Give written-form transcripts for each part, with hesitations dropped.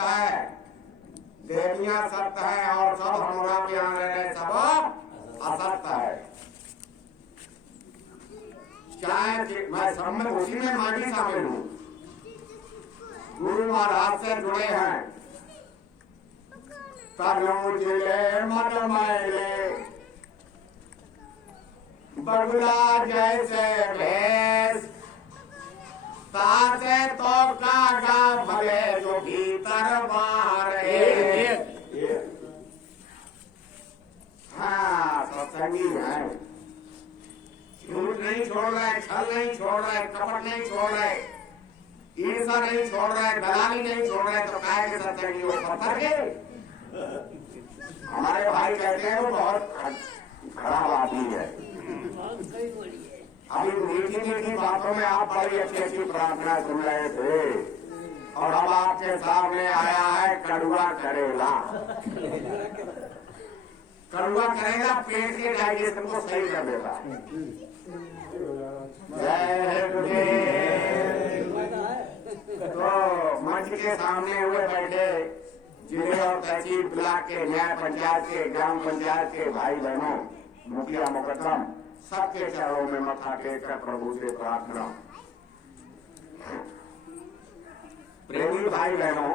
सत्य है, देवियां सत्य है और सब हमारा के यहाँ रहे सब असत्य है। चाहे मैं सब में उसी में मैं भी शामिल हूँ। गुरु महाराज से जुड़े हैं। तनु जिले मन मैले बगुला जैसे भेष, तासे तो कागा भले जो भीतर बाहर है। हाँ, सत्संगी है। झूठ नहीं छोड़ रहे, छल नहीं छोड़ रहे, कपट नहीं छोड़ रहे, ईर्षा नहीं छोड़ रहे, दलाली नहीं छोड़ रहे, तो काय के सत्संगी हो? पत्थर के हमारे भाई कहते हैं वो बहुत खराब आदमी है। अभी मीठी मीठी बातों में आप बड़ी अच्छी अच्छी प्रार्थना सुन रहे थे और अब आपके सामने आया है कड़ुआ करेला। कड़ुआ करेगा पेट के डाइजेशन को सही कर देता है। जय गुरुदेव। तो मंच के सामने हुए बैठे जिले और तहसील ब्लॉक के, न्याय पंचायत के, ग्राम पंचायत के भाई बहनों, मुखिया मुकद्दम, सबके चरणों में मत्था टेक कर प्रभु से प्रार्थना। प्रेमी भाई बहनों,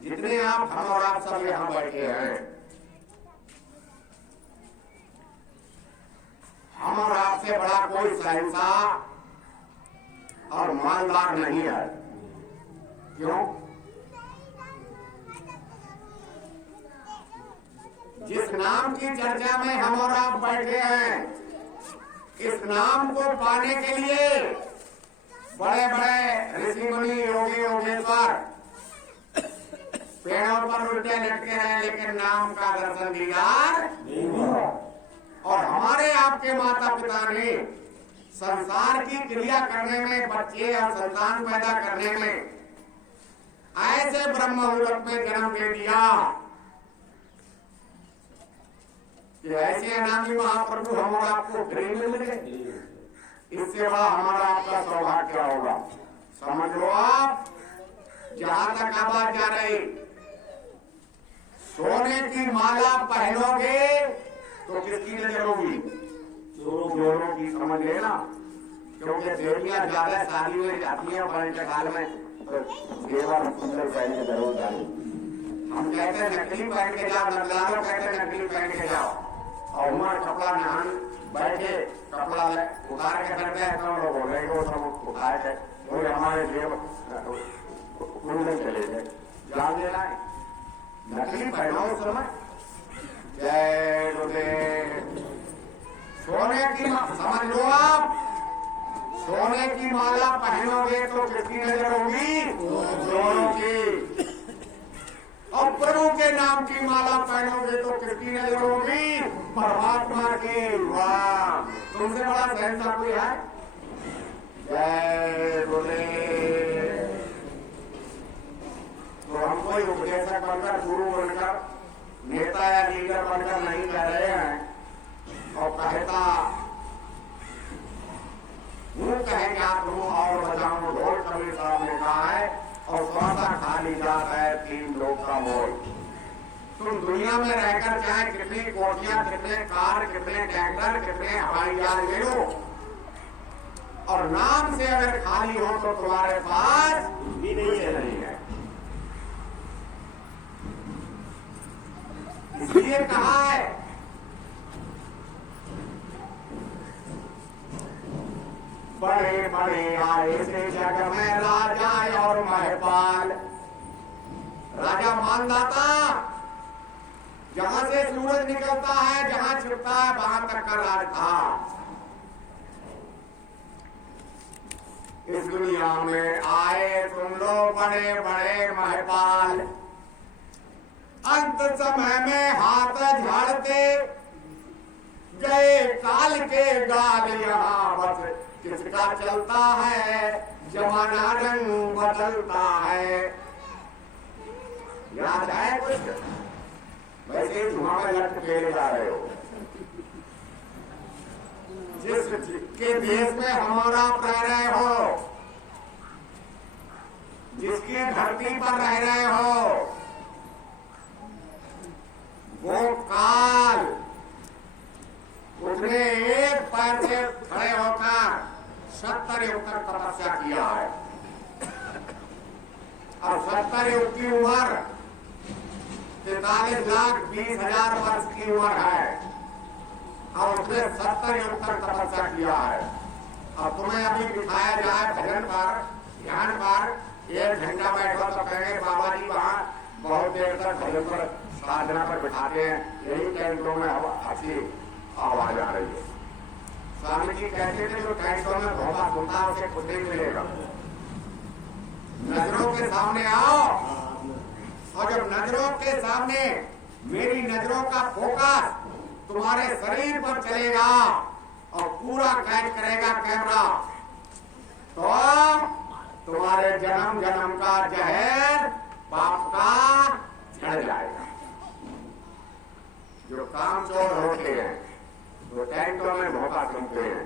जितने आप हम और आप सब यहाँ बैठे हैं, हम और आपसे बड़ा कोई शहंशाह और मालदार नहीं है। क्यों? जिस नाम की चर्चा में हम और आप बैठे हैं, इस नाम को पाने के लिए बड़े बड़े ऋषि मुनि, योगी योगेश्वर पेड़ों पर उल्टे लटके हैं, लेकिन नाम का दर्शन दीदार नहीं हुआ। और हमारे आपके माता पिता ने संसार की क्रिया करने में, बच्चे और संतान पैदा करने में ऐसे ब्रह्म मुहूर्त में जन्म दे दिया कि ऐसे अनामी महाप्रभु हम और आपको फ्री मिल गए। इससे बड़ा हमारा आपका सौभाग्य क्या होगा? समझ लो आप, जहां तक आवाज जा रही, सोने की माला पहनोगे तो किसकी नजर होगी? चोरों की। समझ लेना, क्योंकि देवियां ज्यादा शादी में जाती हैं बड़े काल में, तो जेवर सुंदर पहन के जरूर जाए। हम कहते हैं नकली पहन के जाओ, नकलारों कहते हैं नकली पहन के जाओ, और हमारा कपड़ा नहान बैठे कपड़ा उतार के करते हैं, तो लोग बोल रहे वो सब उतार के वो हमारे जेब कुंडल चले गए। जान लेना है, नकली पहनो उस समय। जय गुरुदेव। सोने की समझ लो आप, सोने की माला पहनोगे तो किसकी नजर होगी? चोरों की। और प्रभु के नाम की माला पहनोगे तो किसकी नजर होगी? परमात्मा की। वाह, तुमसे बड़ा शहंशाह कोई है? जय गुरुदेव। तो हम कोई उपदेशक बनकर, गुरु बनकर, नेता या लीडर बनकर नहीं कह रहे हैं। और कहता वो कहेंगे आप और बजाऊं ढोल, कबीर साहब ने कहा है, और स्वासा खाली जाता है 3 लोग का मोल। तुम दुनिया में रहकर चाहे कितनी कोठियां, कितने कार, कितने टैंकर, कितने हवाई जहाज ले लो, और नाम से अगर खाली हो तो तुम्हारे पास भी नहीं है। इसलिए कहा है बड़े बड़े आए से जग में राजा और महपाल। राजा मानदाता, जहां से सूरज निकलता है, जहां छिपता है, वहां तक का राज था। इस दुनिया में आए तुम लोग बड़े बड़े महपाल, अंत समय में हाथ झाड़ते गए काल के गाल। यहाँ बस किसका चलता है, जमाना रंग बदलता है। याद है कुछ? वैसे ही धुआं में लट फेरे जा रहे हो। जिस के देश में हमारा रह रहे हो, जिसकी धरती पर रह रहे हो, वो काल उसने एक पैर से खड़े होकर 70 युग तक तपस्या किया है। और 70 युग की उम्र 43,20,000 वर्ष की उम्र है और उसने 70 युग तक तपस्या किया है। और तुम्हें अभी बिठाया जाए भजन पर, ध्यान पर, 1 घंटा बैठो तो कहेंगे बाबा जी वहाँ बहुत देर तक भजन पर, साधना पर बिठाते हैं, यही टेंटों में अच्छी आवाज आ रही है। स्वामी जी कहते थे जो टेंटों में भोपा सुनता है उसे कुछ नहीं मिलेगा। नजरों के सामने आओ, और जब नजरों के सामने मेरी नजरों का फोकस तुम्हारे शरीर पर चलेगा और पूरा कैद करेगा कैमरा, तो तुम्हारे जन्म जन्म का जहर पाप का झड़ जाएगा। जो काम चोर होते हैं वो टेंटों में भोपा सुनते हैं।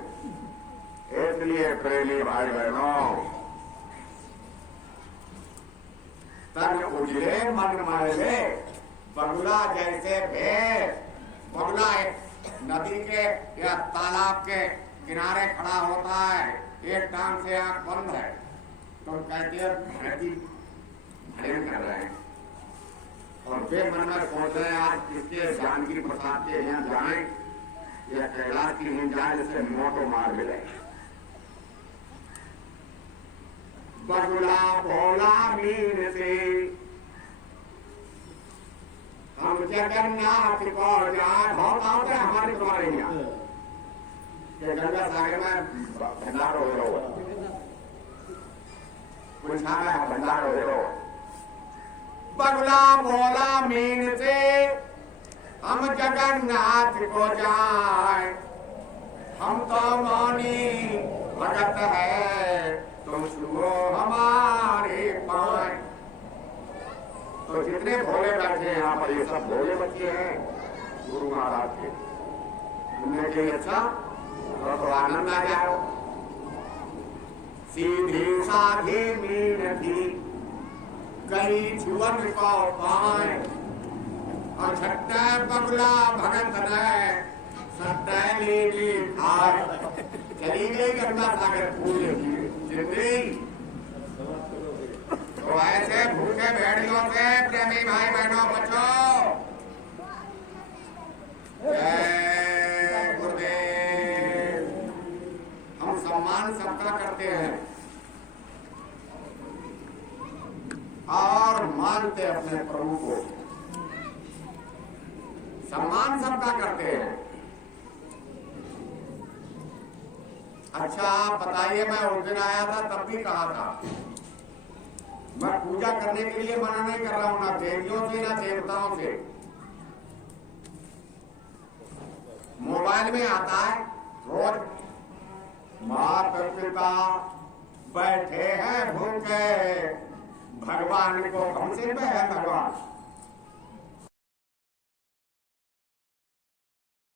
इसलिए प्रेमी भाई बहनों, तन उजले मन मरले बगुला जैसे भेद। बगुला नदी के या तालाब के किनारे खड़ा होता है, एक टांग से आंख बंद है, तो कहते हैं भजन कर रहे हैं और वे मन में सोच रहे हैं आज किसके जानकी प्रसाद के यहाँ जाए या कैलाश की हिम जाए जिससे मोटो मार मिले। बगुला बोला मीन से हम जगन्नाथ को जाए। बहुत आवते हैं हमारे तुम्हारे यहाँ गंगा सागर में भंडार हो रहा हो, कुछ भंडार हो रहा हो। बगुला बोला मीन से हम जगन्नाथ को जाए, हम तो मौनी भगत है तुम छुओ हमारे पाए। तो जितने भोले बैठे हैं यहाँ पर ये सब भोले बच्चे हैं गुरु महाराज के, उनने के अच्छा तो आनंद आ जाओ। सीधी साधी मीन थी कई छुअन को पाए, और छट्टा बगुला भगत ने सट्टा लीली खाए। चली गई गंगा सागर फूल जिंदगी। तो ऐसे भूखे भेड़ियों से प्रेमी भाई बहनों बचो। जय गुरुदेव। हम सम्मान सबका करते हैं और मानते अपने प्रभु को, सम्मान सबका करते हैं। अच्छा आप बताइए, मैं उस दिन आया था तब भी कहा था मैं पूजा करने के लिए मना नहीं कर रहा हूं, ना देवियों से ना देवताओं से। मोबाइल में आता है रोज माता पिता बैठे हैं भूखे, भगवान को हमसे पे है भगवान।